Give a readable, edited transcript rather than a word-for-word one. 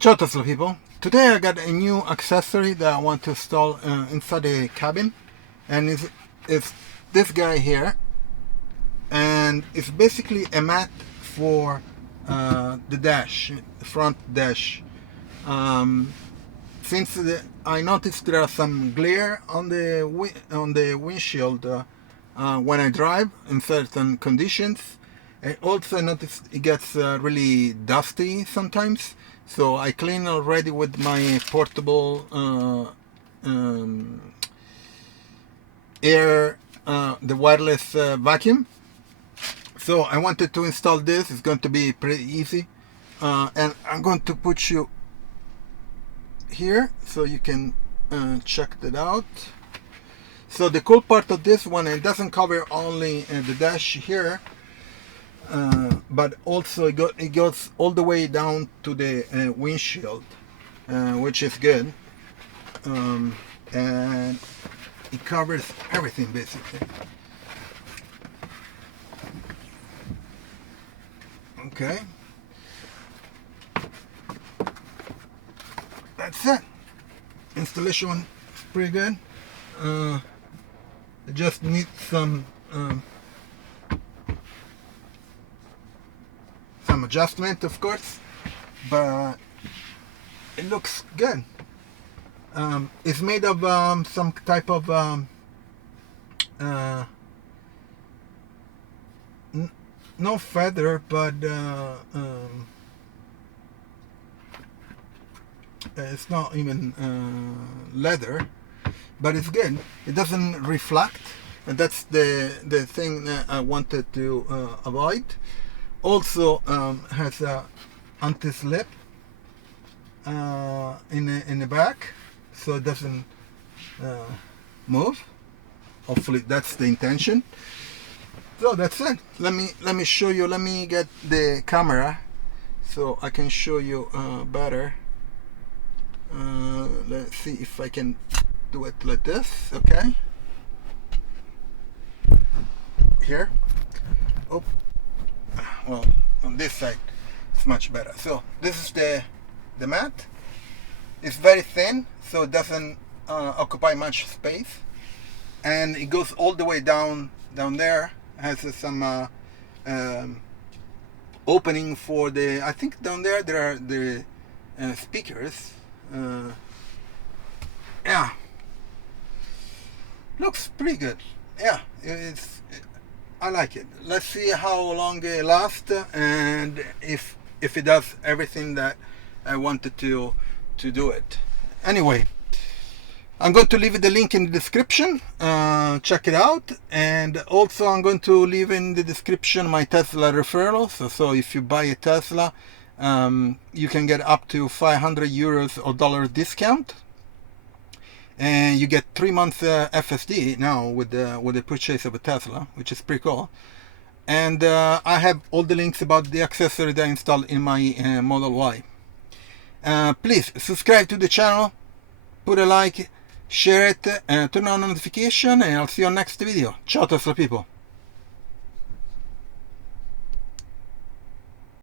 Ciao Tesla people. Today I got a new accessory that I want to install inside the cabin, and it's this guy here, and it's basically a mat for the dash, the front dash. Since I noticed there are some glare on the windshield when I drive in certain conditions. I also noticed it gets really dusty sometimes, so I clean already with my portable air, the wireless vacuum. So I wanted to install this. It's going to be pretty easy, and I'm going to put you here so you can check that out. So the cool part of this one, it doesn't cover only the dash here, but also it goes all the way down to the windshield, which is good, and it covers everything basically. Okay, that's it. Installation is pretty good. It just needs some adjustment, of course, but it looks good. It's made of some type of no feather, but it's not even leather, but it's good. It doesn't reflect, and that's the thing that I wanted to avoid. Also has a anti-slip in the back, so it doesn't move. Hopefully that's the intention. So that's it. Let me show you. Let me get the camera so I can show you better. Let's see if I can do it like this. Okay, here. Oh, well, on this side it's much better. So this is the mat. It's very thin, so it doesn't occupy much space, and it goes all the way down there. It has some opening for the, I think down there are the speakers. Yeah, looks pretty good. Yeah, I like it. Let's see how long it lasts, and if it does everything that I wanted to do it. Anyway, I'm going to leave the link in the description. Check it out, and also I'm going to leave in the description my Tesla referral. So if you buy a Tesla, you can get up to 500 euros or dollars discount, and you get 3 months FSD now with the purchase of a Tesla, which is pretty cool. And I have all the links about the accessory that I installed in my Model Y. Please subscribe to the channel, put a like, share it, turn on notification, and I'll see you on next video. Ciao Tesla people.